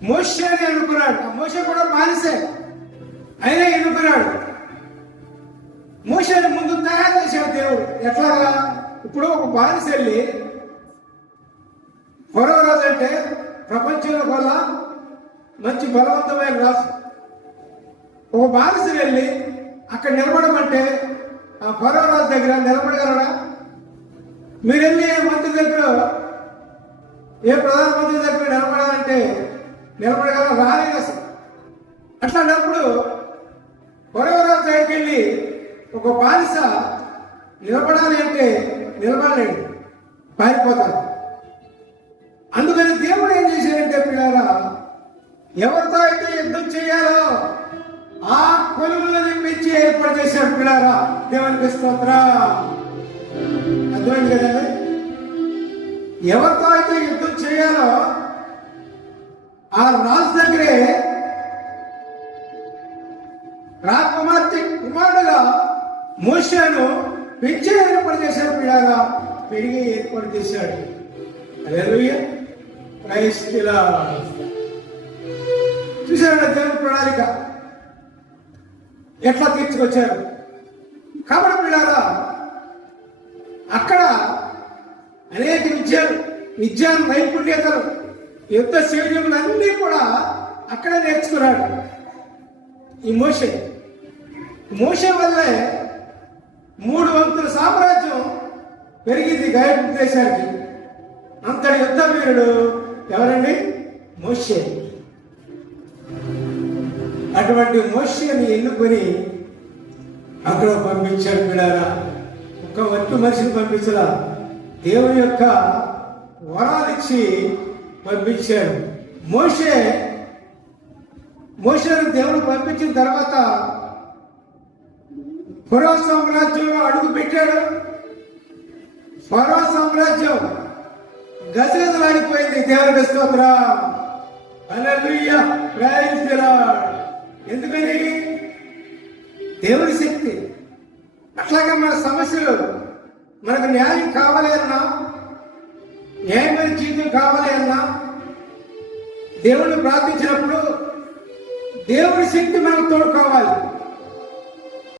మోషే అని ఎన్నుకున్నాడు. మోషే కూడా బానిసే అయినా ఎన్నుకున్నాడు. మోషేని ముందు తయారు చేశాడు దేవుడు. ఎట్లాగా? ఇప్పుడు ఒక బానిస వెళ్ళి ఫరో రాజు అంటే ప్రపంచంలో వల్ల మంచి బలవంతమైన రాజు. ఒక బానిస వెళ్ళి అక్కడ నిలబడమంటే ఆ ఫరో రాజు దగ్గర నిలబడగలరా? మీరు వెళ్ళి మంత్రి దగ్గర, ఏ ప్రధానమంత్రి దగ్గర నిలబడాలంటే నిలబడగల రాలేదు అసలు. అట్లాంటప్పుడు ఫరో రాజు దగ్గరికి వెళ్ళి ఒక బానిస నిలబడాలి అంటే నిలబడలేడు, పారిపోతాడు. అందుకని దేవుడు ఏం చేశాడంటే పిల్లారా, ఎవరితో అయితే యుద్ధం చేయాలో ఆ కొలువులను నింపించి ఏర్పాటు చేశాడు. పిల్లారా, దేవునికి స్తోత్రం. అర్థమైంది కదండి? ఎవరితో అయితే యుద్ధం చేయాలో ఆ రాజు దగ్గరే రాకుమార్తె కుమారుడుగా మోషేను పెంచి ఏర్పాటు చేశాడు. పిల్లారా, పెరిగి ఏర్పాటు చేశాడు. హల్లెలూయా, ప్రైజ్ ది లార్డ్. చూశారా దేవుని ప్రణాళిక ఎట్లా తీర్చుకొచ్చారు? కాబట్టి పిల్లారా, అక్కడ అనేక విద్యా నైపుణ్యతలు, యుద్ధ శైలులన్నీ కూడా అక్కడే నేర్చుకున్నాడు ఈ మోషే వల్లే 3 వంతుల సామ్రాజ్యం పెరిగింది గాయపు దేశానికి. అంతటి యుద్ధ వీరుడు ఎవరండి? మోషే. అటువంటి మోషేని ఎన్నుకొని అక్కడ పంపించాడు. పిల్లారా, ఒక వట్టు మనిషిని పంపించలా, దేవుని యొక్క వరాలిచ్చి పంపించాడు. మోషేను దేవుడు పంపించిన తర్వాత ఫరో సామ్రాజ్యంలో అడుగు పెట్టాడు. ఫరో సామ్రాజ్యం గజగజలాడిపోయింది. దేవునికి స్తోత్రం. హల్లెలూయా, ప్రైజ్ ది లార్డ్. ఎందుకని? దేవుని శక్తి. అట్లాగే మన సమస్యలు, మనకు న్యాయం కావాలి అన్నా, న్యాయమైన జీవితం కావాలి అన్నా, దేవుణ్ణి ప్రార్థించినప్పుడు దేవుని శక్తి మనకు తోడుకోవాలి.